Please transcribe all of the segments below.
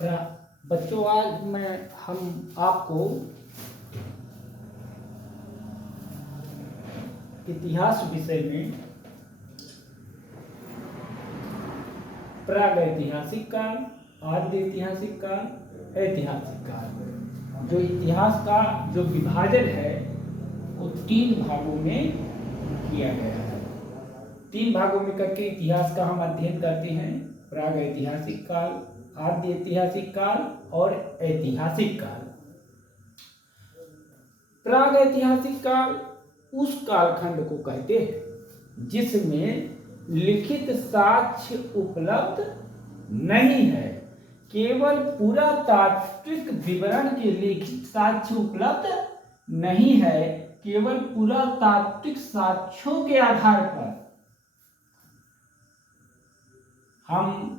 बच्चों आज हम आपको इतिहास विषय में प्रागैतिहासिक काल, आद्य ऐतिहासिक काल, ऐतिहासिक काल, जो इतिहास का जो विभाजन है वो 3 भागों में किया गया है। 3 भागों में करके इतिहास का हम अध्ययन करते हैं। प्रागैतिहासिक काल, आद्य ऐतिहासिक काल और ऐतिहासिक काल। प्रागैतिहासिक काल उस कालखंड को कहते हैं जिसमें लिखित साक्ष्य उपलब्ध नहीं है, केवल पुरातात्विक विवरण के लिखित साक्ष्य उपलब्ध नहीं है, केवल पुरातात्विक साक्ष्यों के आधार पर हम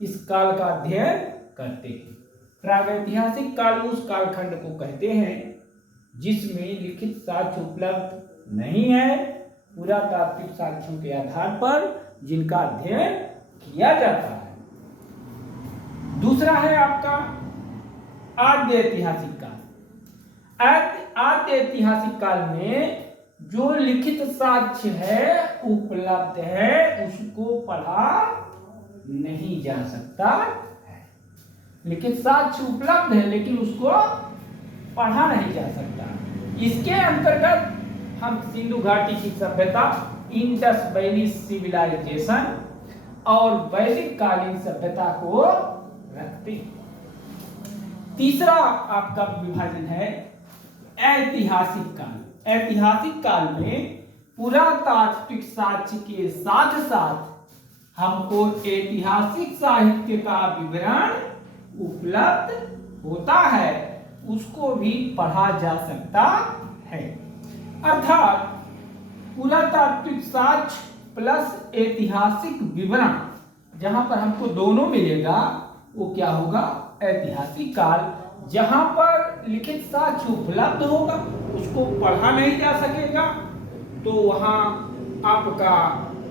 इस काल का अध्ययन करते हैं। प्रागैतिहासिक काल उस कालखंड को कहते हैं जिसमें लिखित साक्ष्य उपलब्ध नहीं है, पुरातात्विक साक्ष्यों के आधार पर जिनका अध्ययन किया जाता है। दूसरा है आपका आद्य ऐतिहासिक काल। आद्य ऐतिहासिक काल में जो लिखित साक्ष्य है उपलब्ध है उसको पढ़ा नहीं जा सकता है। लिखित साक्ष्य उपलब्ध है लेकिन उसको पढ़ा नहीं जा सकता। इसके अंतर्गत हम सिंधु घाटी की सभ्यता, इंडस वैली सिविलाइजेशन और वैदिक कालीन सभ्यता को रखते हैं। तीसरा आपका विभाजन है ऐतिहासिक काल। ऐतिहासिक काल में पुरातात्विक साक्ष्य के साथ साथ हमको ऐतिहासिक साहित्य का विवरण उपलब्ध होता है, उसको भी पढ़ा जा सकता है। अर्थात पुरातात्विक साक्ष्य प्लस ऐतिहासिक विवरण, जहां पर हमको दोनों मिलेगा वो क्या होगा? ऐतिहासिक काल। जहां पर लिखित साक्ष्य उपलब्ध होगा उसको पढ़ा नहीं जा सकेगा तो वहां आपका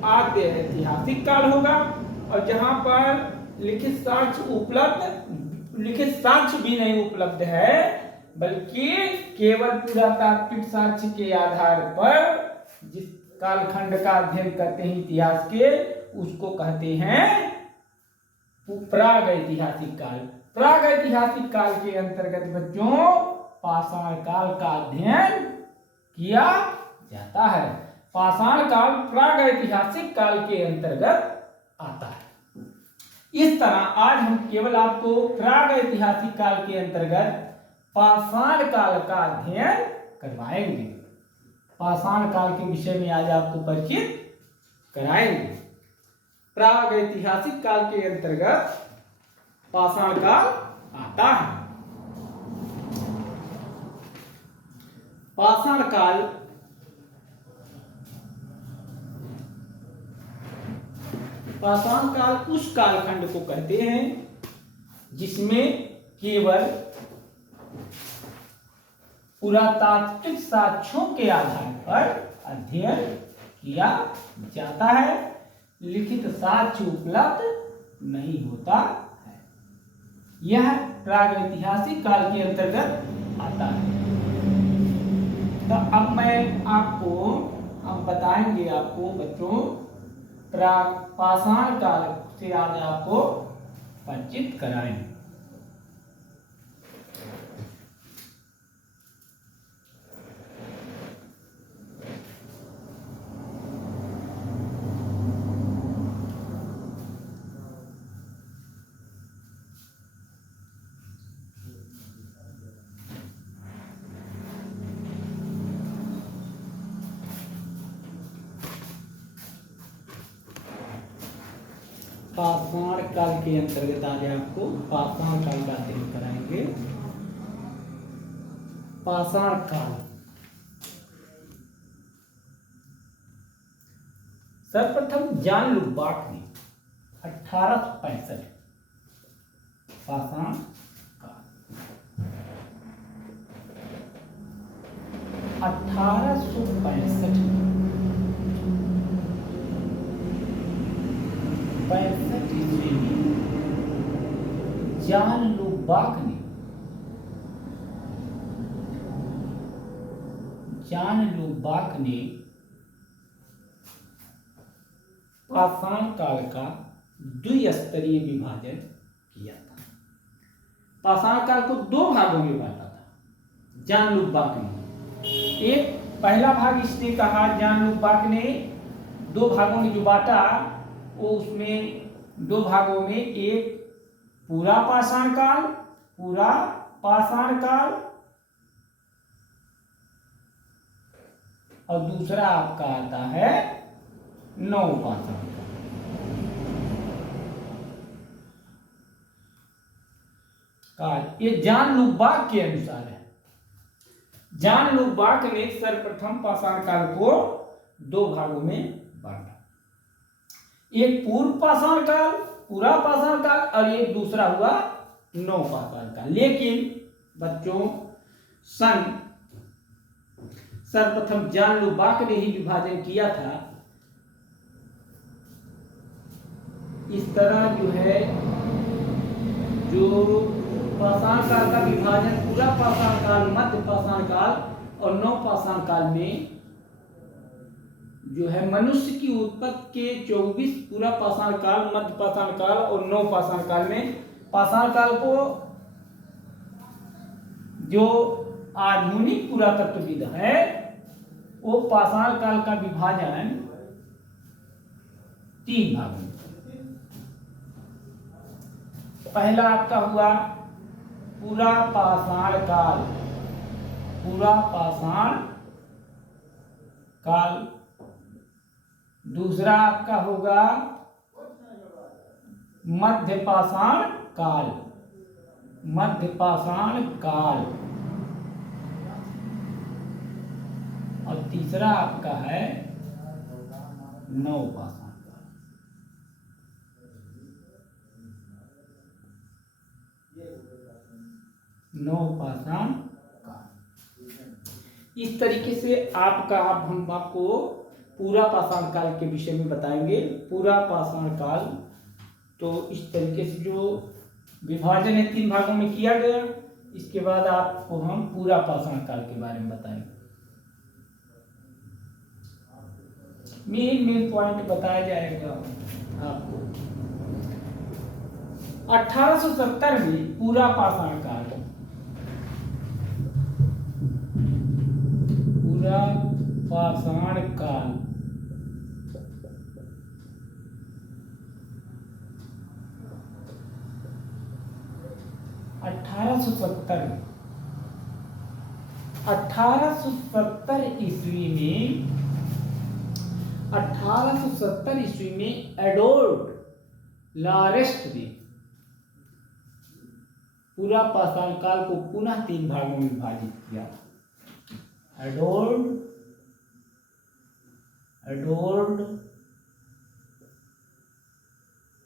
आद्य ऐतिहासिक काल होगा। और जहां पर लिखित साक्ष्य भी नहीं उपलब्ध है बल्कि केवल पुरातात्विक साक्ष्य के आधार पर जिस कालखंड का अध्ययन करते हैं इतिहास के, उसको कहते हैं प्रागैतिहासिक काल। प्रागैतिहासिक काल के अंतर्गत बच्चों पाषाण काल का अध्ययन किया जाता है। पाषाण काल प्रागैतिहासिक काल के अंतर्गत आता है। इस तरह आज हम केवल आपको प्रागैतिहासिक काल के अंतर्गत पाषाण काल का अध्ययन करवाएंगे। पाषाण काल के विषय में आज आपको परिचित कराएंगे। प्रागैतिहासिक काल के अंतर्गत पाषाण काल आता है। पाषाण काल उस कालखंड को कहते हैं जिसमें केवल पुरातात्विक साक्ष्यों के आधार पर अध्ययन किया जाता है, लिखित साक्ष्य उपलब्ध नहीं होता है। यह प्रागैतिहासिक काल के अंतर्गत आता है। तो अब हम बताएंगे आपको बच्चों पाषाण काल से आज आपको परिचित कराएंगे। पाषाण काल के अंतर्गत आज आपको पाषाण काल का अध्ययन कराएंगे। पाषाण काल सर्वप्रथम जॉन लुबार्ट ने 1865 पाषाण काल 1865 65 ईस्वी में जॉन लुबाक ने पाषाण काल का द्विस्तरीय विभाजन किया था। पाषाण काल को दो भागों में बांटा था जॉन लुबाक ने। एक पहला भाग इसने कहा, जॉन लुबाक ने दो भागों में जो बांटा वो उसमें दो भागों में एक पूरा पाषाण काल और दूसरा आपका आता है नव पाषाण काल। ये जॉन लुबाक के अनुसार है। जॉन लुबाक ने सर्वप्रथम पाषाण काल को दो भागों में बांटा, एक पूर्व पाषाण काल, पूरा पाषाण काल, और एक दूसरा हुआ नव पाषाण काल। लेकिन बच्चों सर्वप्रथम जॉन लुबाक ने ही विभाजन किया था। इस तरह जो है जो पाषाण काल का विभाजन पूरा पाषाण काल, मध्य पाषाण काल और नव पाषाण काल में जो है मनुष्य की उत्पत्ति के 24 पूरा पाषाण काल, मध्य पाषाण काल और नव पाषाण काल में पाषाण काल को जो आधुनिक पुरातत्वविद है वो पाषाण काल का विभाजन 3 भागों में। पहला आपका हुआ पूरा पाषाण काल, दूसरा आपका होगा मध्य पाषाण काल और तीसरा आपका है नव पाषाण काल। नव पाषाण काल। इस तरीके से हम आपको पूरा पाषाण काल के विषय में बताएंगे। पूरा पाषाण काल तो इस तरीके से जो विभाजन है 3 भागों में किया गया। इसके बाद आपको हम पूरा पाषाण काल के बारे में बताएंगे। मेन पॉइंट बताया जाएगा आपको। 1870 में पूरा पाषाण काल, पूरा पाषाण काल 1870 ईस्वी में एडोल्ड लारेस्ट ने पूरा पाषाण काल को पुनः 3 भागों में विभाजित किया। एडोल्ड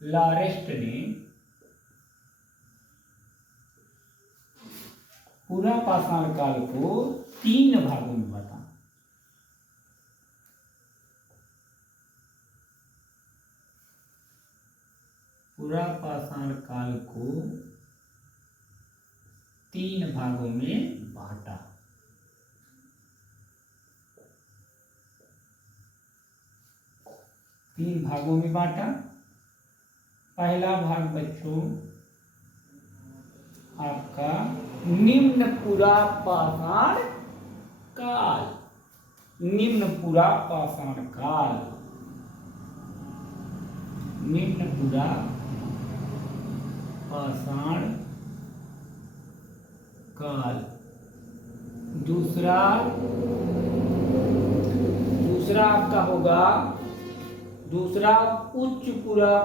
लारेस्ट ने पूरा पाषाण काल को 3 भागों में बांटा। पूरा पाषाण काल को 3 भागों में बांटा। पहला भाग बच्चों आपका निम्न पूरा पाषाण काल। निम्न पूरा पाषाण काल। दूसरा आपका होगा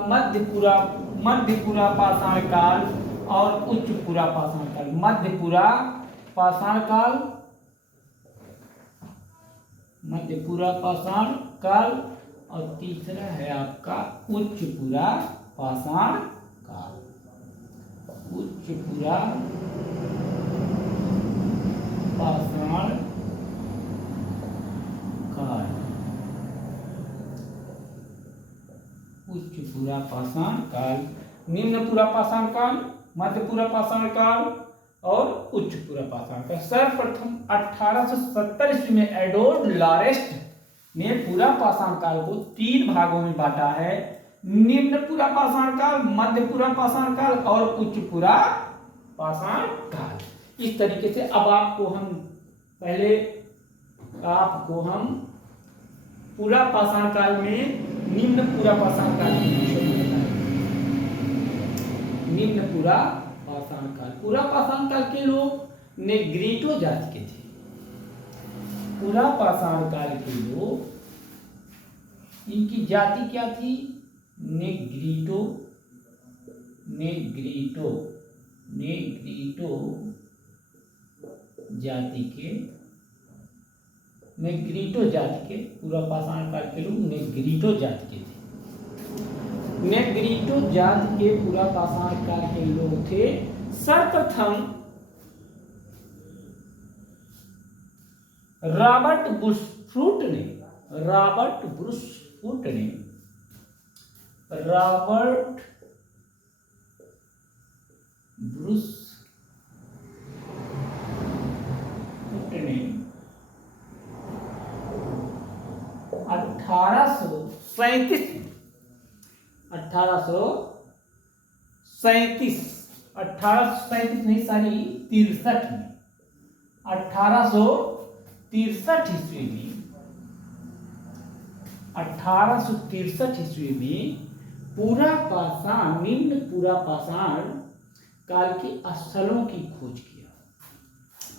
मध्य पूरा पाषाण काल और उच्च पूरा पाषाण काल। मध्य पूरा पाषाण काल और तीसरा है आपका उच्च पूरा पाषाण काल। उच्च पूरा पाषाण काल। उच्च पूरा पाषाण काल, निम्न पूरा पाषाण काल मध्य पूर्व पाषाण काल और उच्च पूर्व पाषाण काल। सर्वप्रथम 1870 ईस्वी में एडवर्ड लॉरेस्ट ने पूरा पाषाण काल को 3 भागों में बांटा है, निम्न पूरा पाषाण काल, मध्य पूरा पाषाण काल और उच्च पूरा पाषाण काल। इस तरीके से अब आपको हम पूरा पाषाण काल में निम्न पूरा पाषाण काल के विषय में बताएंगे। निम्न पूरा पाषाण काल के लोग नेग्रीटो जाति के थे। पूरा पाषाण काल के लोग, इनकी जाति क्या थी? नेग्रीटो जाति के पूरा पाषाण काल के लोग नेग्रीटो जाति के थे। नेग्रीटो जाति के पूरा पाषाण काल के लोग थे। सर्वप्रथम रॉबर्ट ब्रूसफूट ने 1863 नहीं सॉरी 63 में 1863 ईस्वी में निम्न पूरा पाषाण काल के स्थलों की खोज किया।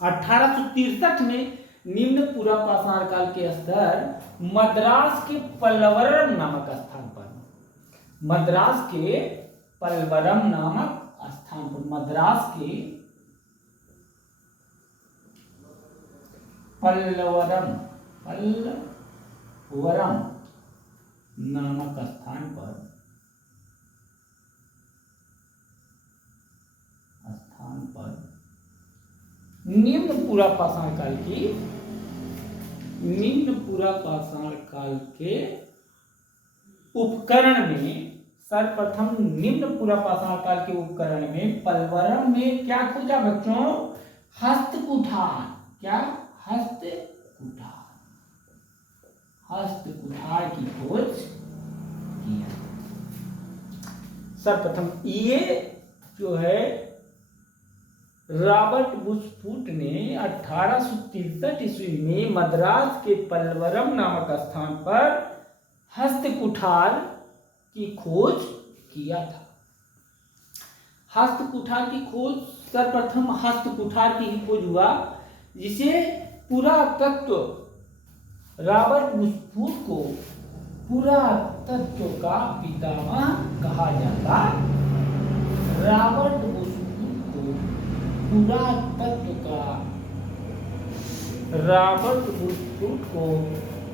1863 में निम्न पूरा पाषाण काल के स्थल मद्रास के पल्लवरम नामक स्थान पर, मद्रास के पल्लवरम नामक स्थान पर पल्लवरम नामक स्थान पर निम्न पूरा पाषाण काल के उपकरण में, सर्वप्रथम निम्न पूरा पाषाण काल के उपकरण में पल्लवरम में क्या खोजा बच्चों? हस्तकुठार। क्या? हस्तकुठार की खोज किया। सर्वप्रथम ये जो है रॉबर्ट ब्रूसफूट ने 1863 ईस्वी में मद्रास के पल्लवरम नामक स्थान पर हस्तकुठार की खोज किया था। हस्तकुठार की खोज, सर्वप्रथम हस्तकुठार की खोज हुआ, जिसे पुरातत्व रॉबर्ट ब्रूसफूट को पुरातत्व का पितामह कहा जाता। रॉबर्ट ब्रूसफूट को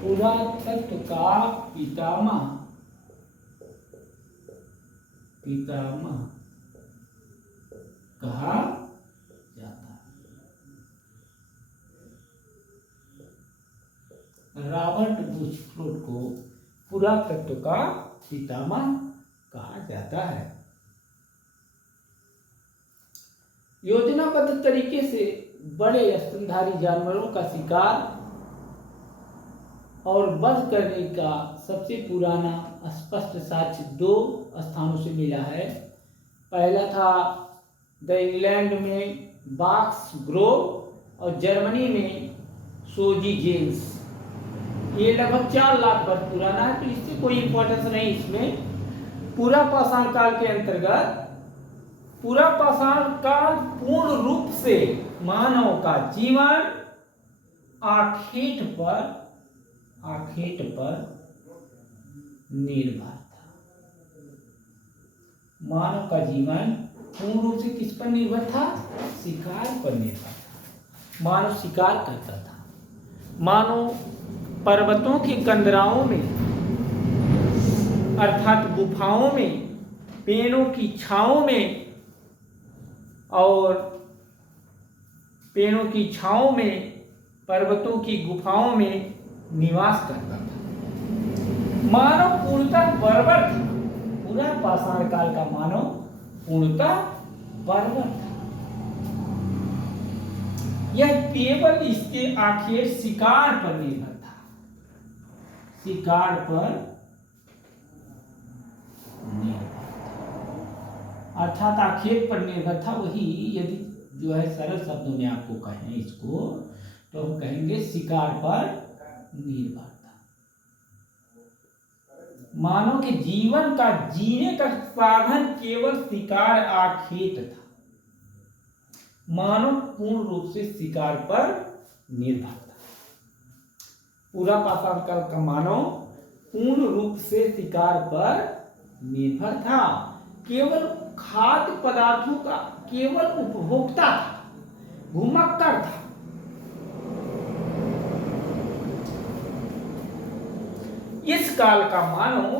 पुरातत्व का पितामह कहा जाता है। रॉबर्ट ब्रूसफूट को पुरातत्व का पितामह कहा जाता है। योजनाबद्ध तरीके से बड़े स्तनधारी जानवरों का शिकार और वध करने का सबसे पुराना स्पष्ट साक्ष्य 2 स्थानों से मिला है। पहला था द इंग्लैंड में बॉक्स ग्रोव और जर्मनी में सोजी जेन्स। ये लगभग 4 लाख वर्ष पुराना है, तो इससे कोई इंपॉर्टेंस नहीं। इसमें पूरा पाषाण काल के अंतर्गत पूरा पाषाण काल पूर्ण रूप से मानव का जीवन आखेट पर निर्भर था। मानव का जीवन पूर्ण रूप से किस पर निर्भर था? शिकार पर निर्भर था। मानव शिकार करता था। मानव पर्वतों के कंदराओं में अर्थात गुफाओं में, पेड़ों की छांव में पर्वतों की गुफाओं में निवास करता था। मानव पूर्णतः बर्बर था। पूरा पाषाण काल का मानव पूर्णतः बर्बर था। यह केवल इसके आखेट शिकार पर निर्भर था, शिकार पर निर्भर था, अर्थात आखेट पर निर्भर था। वही यदि जो है सरल शब्दों में आपको कहें इसको, तो हम कहेंगे शिकार पर निर्भर था। मानव के जीवन का जीने का साधन केवल शिकार आखेट था। मानव पूर्ण रूप से शिकार पर निर्भर था। पूरा पाषाण काल का मानव पूर्ण रूप से शिकार पर निर्भर था। केवल खाद्य पदार्थों का केवल उपभोक्ता था, भूमक्कर था। इस काल का मानव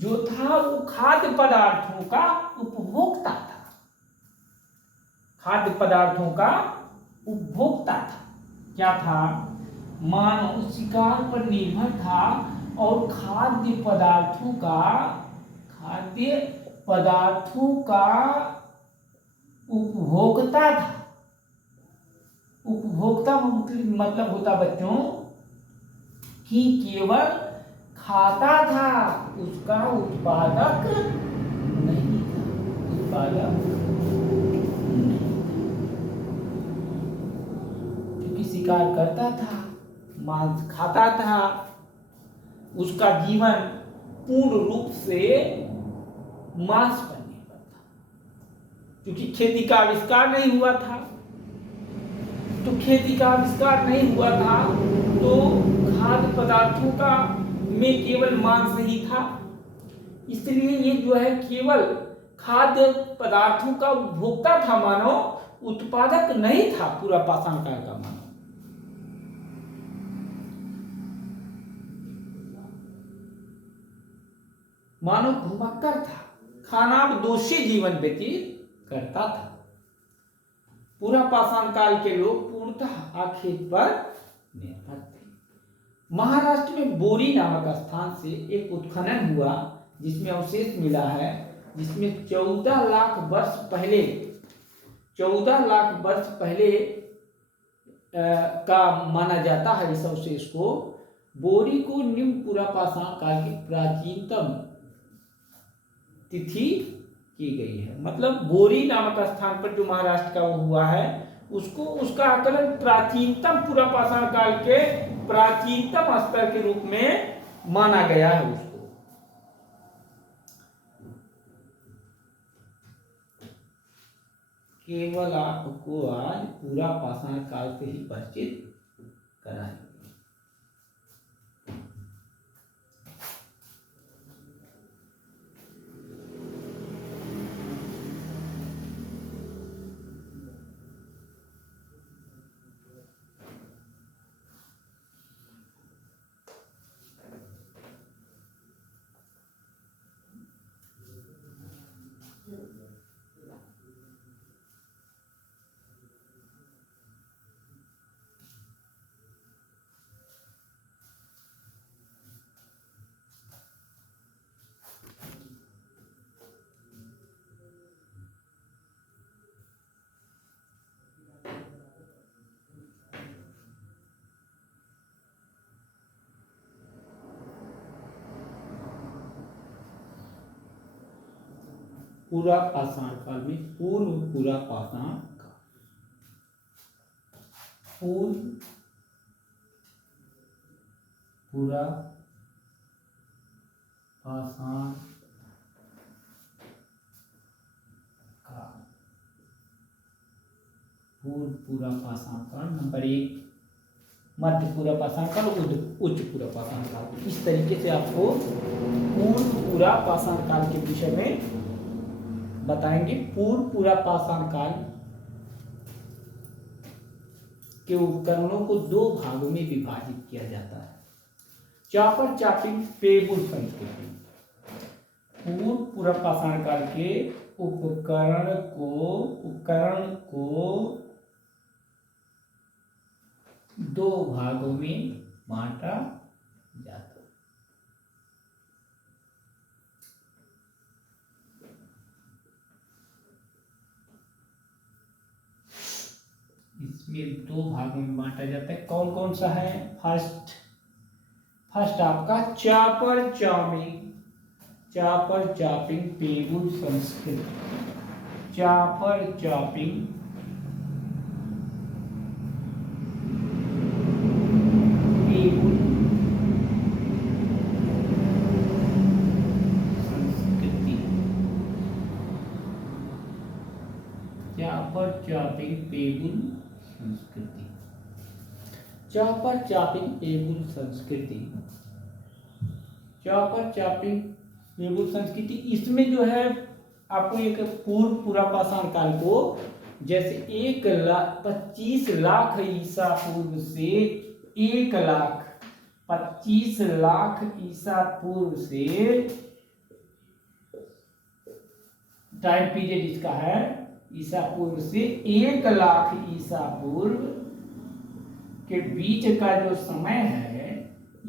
जो था वो खाद्य पदार्थों का उपभोक्ता था, खाद्य पदार्थों का उपभोक्ता था। क्या था? मानव शिकार पर निर्भर था और खाद्य पदार्थों का उपभोक्ता था। उपभोक्ता मतलब होता बच्चों कि केवल खाता था, उसका उत्पादक नहीं था, उत्पादक नहीं था। क्योंकि शिकार करता था, मांस खाता था, उसका जीवन पूर्ण रूप से मांस पर निर्भर था। क्योंकि खेती का आविष्कार नहीं हुआ था, तो खेती का आविष्कार नहीं हुआ था तो खाद्य पदार्थों का में केवल मांस ही था। इसलिए ये जो है केवल खाद्य पदार्थों का उपभोक्ता था मानव, उत्पादक नहीं था पूरा पाषाण काल का मानव। मानव भूमक्कर था, खानाबदोशी जीवन व्यतीत करता था। पूरा पाषाण काल के लोग पूर्णतः आखेट पर निर्भर थे। महाराष्ट्र में बोरी नामक स्थान से एक उत्खनन हुआ जिसमें अवशेष मिला है, जिसमें 14 लाख वर्ष पहले का माना जाता है। इस अवशेष को बोरी को निम्न पूरा पाषाण काल की प्राचीनतम तिथि की गई है। मतलब बोरी नामक स्थान पर जो महाराष्ट्र का वो हुआ है, उसको उसका आकलन प्राचीनतम पूरा पाषाण काल के प्राचीनतम स्तर के रूप में माना गया है उसको। केवल आपको आज पूरा पाषाण काल से ही परिचित कराएंगे। पूरा पाषाण काल में पूर्व पूरा पाषाण काल, पूरा पाषाण काल, पूरा पाषाण काल नंबर 1, मध्य पूरा पाषाण काल, उच्च पूरा पाषाण काल। इस तरीके से आपको पूरा पाषाण काल के विषय में बताएंगे। पूरा पाषाण काल के उपकरणों को 2 भागों में विभाजित किया जाता है। चॉपर चॉपिंग पेबुल संस्कृति। पूरा पाषाण काल के उपकरण को 2 भागों में बांटा जाता है। इसलिए दो भागों में बांटा जाता है। कौन कौन सा है? फर्स्ट आपका चापर चापिंग पेगुल संस्कृत, चापर चापिंग पेगुल संस्कृति, चापर चापिंग पेगुल संस्कृति, चापर चापिंग पेगुल संस्कृति, चापर चापिंग पेगुल संस्कृति। इसमें जो है आपको एक पूरा पाषाण काल को, जैसे 1,25 लाख ईसा पूर्व से 1,25 लाख ईसा पूर्व से टाइम पीरियड इसका है, ईसा पूर्व से 1,00,000 ईसा पूर्व के बीच का जो समय है,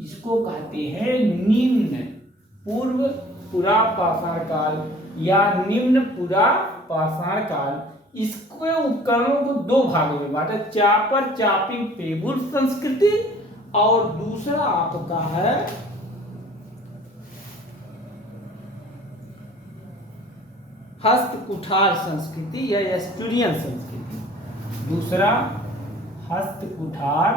इसको कहते हैं निम्न पूर्व पुरा पाषाण काल या निम्न पुरा पाषाण काल। इसके उपकरणों को दो भागों में बांटा, चापर चापिंग पेगुल संस्कृति और दूसरा आपका है हस्त कुठार संस्कृति या एस्टूरियन संस्कृति। दूसरा हस्त कुठार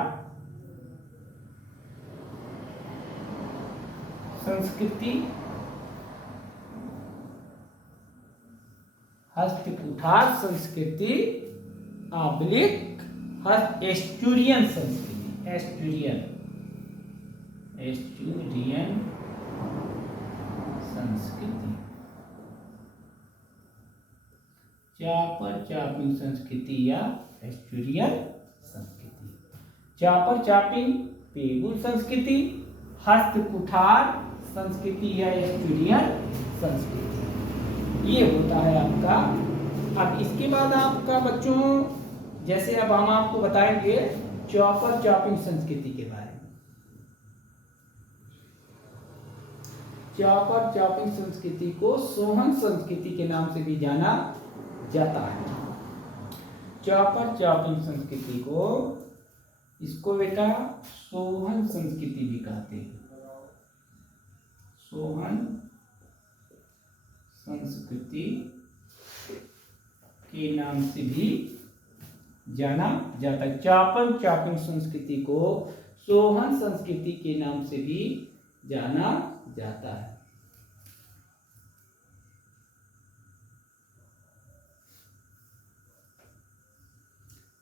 संस्कृति, हस्त कुठार संस्कृति एस्टूरियन संस्कृति, एस्टूरियन संस्कृति, चापर चापिंग संस्कृति या एस्टूरियन संस्कृति, चापर चापिंग पेगुल संस्कृति, हस्त कुठार संस्कृति या एस्टूरियन संस्कृति, ये होता है आपका। अब इसके बाद आपका बच्चों, जैसे अब हम आपको बताएंगे चापर चापिंग संस्कृति के बारे में। चापर चापिंग संस्कृति को सोहन संस्कृति के नाम से भी जाना जाता है। चापर चापिंग संस्कृति को, इसको बेटा सोहन संस्कृति भी कहते हैं, सोहन संस्कृति के नाम से भी जाना जाता है। चापर चापिंग संस्कृति को सोहन संस्कृति के नाम से भी जाना जाता है।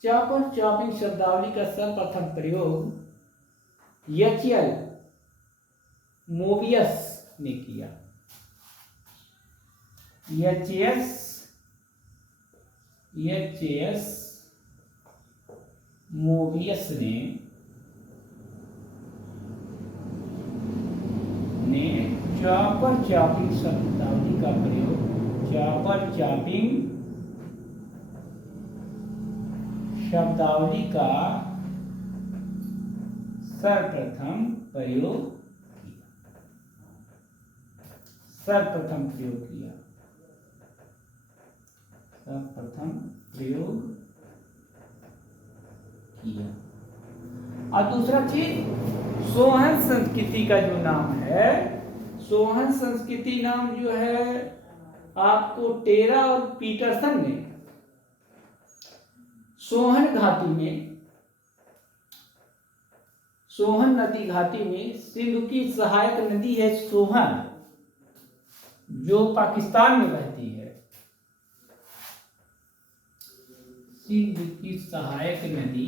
चापर चापिंग शब्दावली का सर्वप्रथम प्रयोग एच.एल. मोबियस ने किया। एच.एस. मोबियस ने चापर चापिंग शब्दावली का प्रयोग, चापर चापिंग शब्दावली का सर्वप्रथम प्रयोग किया। और दूसरा चीज, सोहन संस्कृति का जो नाम है, सोहन संस्कृति नाम जो है आपको टेरा और पीटरसन ने सोहन नदी घाटी में सिंधु की सहायक नदी है सोहन, जो पाकिस्तान में बहती है। सिंधु की सहायक नदी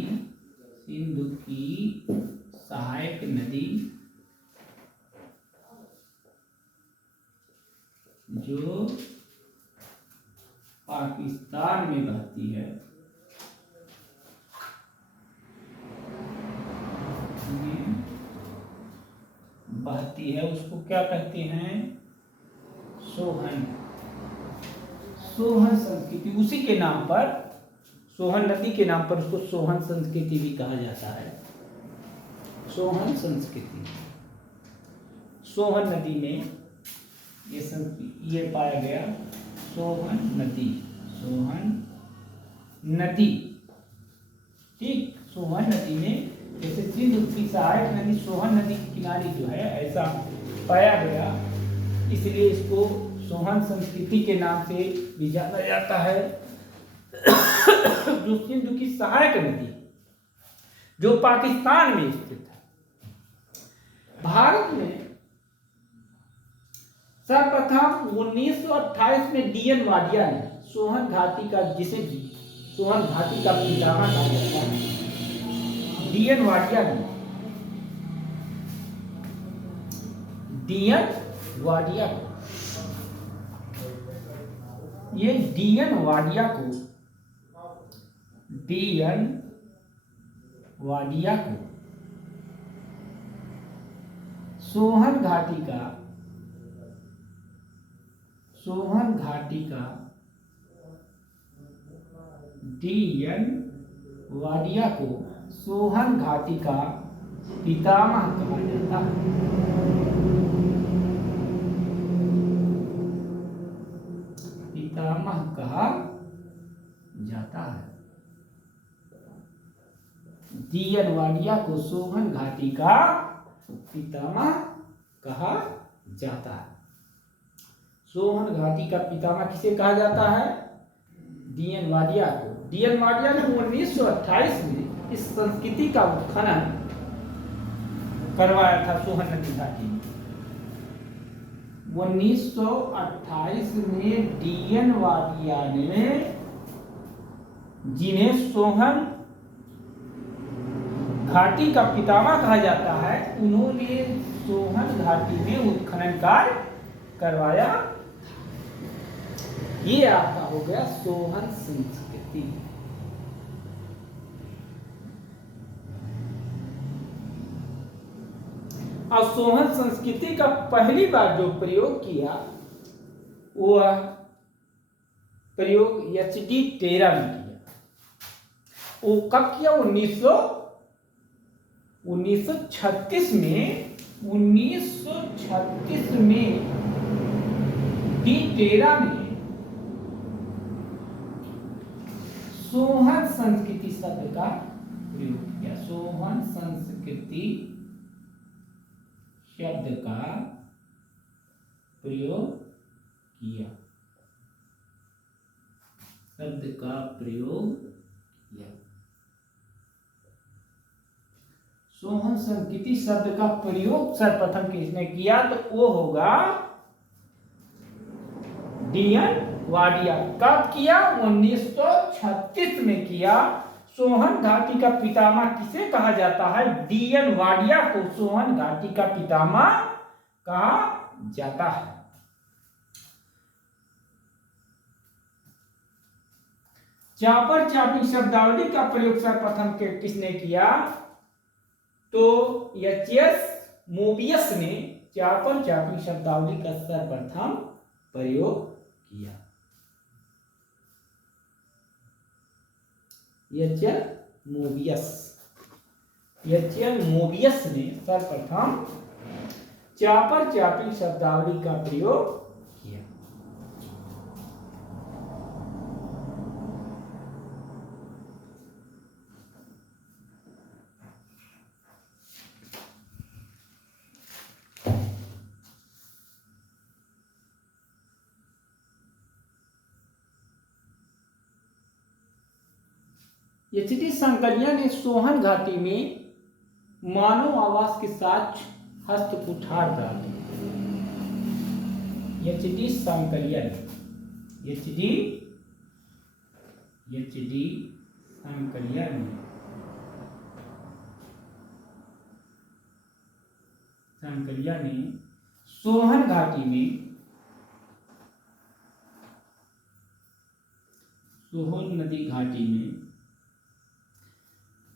जो पाकिस्तान में बहती है, उसको क्या कहते हैं? सोहन संस्कृति। उसी के नाम पर, सोहन नदी के नाम पर उसको सोहन संस्कृति भी कहा जाता है। सोहन संस्कृति, सोहन नदी में ये पाया गया। सोहन नदी ठीक, सोहन नदी में जैसे सिंधु की सहायक नदी सोहन नदी के किनारे जो है ऐसा पाया गया, इसलिए इसको सोहन संस्कृति के नाम से भी जाना जाता है। जो सिंधु की सहायक नदी जो पाकिस्तान में स्थित है। भारत में सर्वप्रथम 1928 में डीएन वाडिया ने सोहन घाटी का, जिसे सोहन घाटी का पितामह कहा जाता है, डीएन वाडिया ने डीएन वाडिया को सोहन घाटी का डीएन वाडिया को सोहन घाटी का पितामह कहा जाता है। पितामह कहा जाता है। डीएन वाडिया को सोहन घाटी का पितामह कहा जाता है। सोहन घाटी का पितामह किसे कहा जाता है? डीएन वाडिया को। डीएन वाडिया ने 1928 में इस संस्कृति का उत्खनन करवाया था सोहन नदी घाटी में। 1928 में डीएन वाडिया ने, जिन्हें सोहन घाटी का पितामह कहा जाता है, उन्होंने सोहन घाटी में उत्खनन कार्य करवाया। ये आपका हो गया सोहन संस्कृति। और सोहन संस्कृति का पहली बार जो प्रयोग किया वह प्रयोग एचडी टेरा ने किया। वो कब किया? 1936 में। 1936 में डी टेरा ने सोहन संस्कृति शब्द का प्रयोग किया। सोहन संस्कृति शब्द का प्रयोग किया। सोहन संस्कृति शब्द का प्रयोग सर्वप्रथम किसने किया? तो वो होगा डीएन वाडिया। कब किया? 1936 में किया। सोहन घाटी का पितामह किसे कहा जाता है? डीएन वाडिया को सोहन घाटी का पितामह कहा जाता है। चापर चापी शब्दावली का प्रयोग सर्वप्रथम किसने किया? तो एच.एस. मोबियस ने चापर चापी शब्दावली का सर्वप्रथम प्रयोग किया। एच.एल. मोबियस ने सर्वप्रथम चापर चापी शब्दावली का प्रयोग किया। एच.डी. सांकलिया ने सोहन घाटी में मानव आवास के साथ हस्तकुठार डाले। एच.डी. सांकलिया ने सोहन घाटी में सोहन नदी घाटी में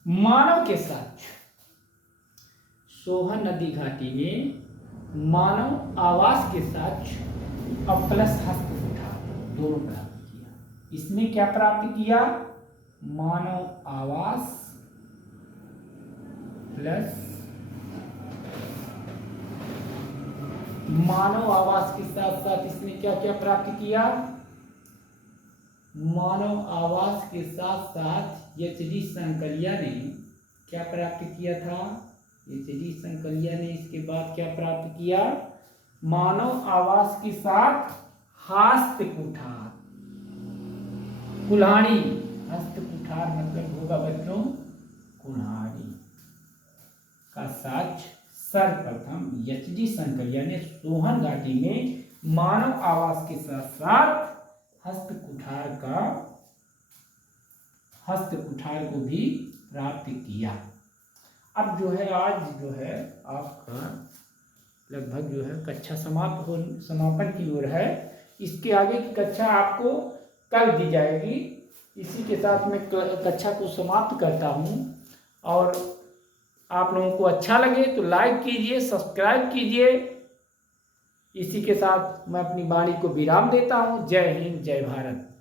मानव के साथ, सोहन नदी घाटी में मानव आवास के साथ और प्लस हस्तकुठार दोनों प्राप्त किया। इसमें क्या प्राप्त किया? मानव आवास प्लस मानव आवास के साथ साथ इसने क्या क्या प्राप्त किया? मानव आवास के साथ साथ एच.डी. संकलिया ने क्या प्राप्त किया था? एच.डी. संकलिया ने इसके बाद क्या प्राप्त किया? मानव आवास के साथ हस्त कुठार, कुल्हाड़ी, हस्त कुठार मतलब होगा बच्चों कुल्हाड़ी का साक्ष सर्वप्रथम एच.डी. संकलिया ने सोहन घाटी में मानव आवास के साथ साथ हस्त कुठार को भी प्राप्त किया। अब जो है आज जो है आपका लगभग जो है कक्षा समापन की ओर है। इसके आगे की कक्षा आपको कल दी जाएगी। इसी के साथ मैं कक्षा को समाप्त करता हूँ और आप लोगों को अच्छा लगे तो लाइक कीजिए, सब्सक्राइब कीजिए। इसी के साथ मैं अपनी वाणी को विराम देता हूँ। जय हिंद, जय भारत।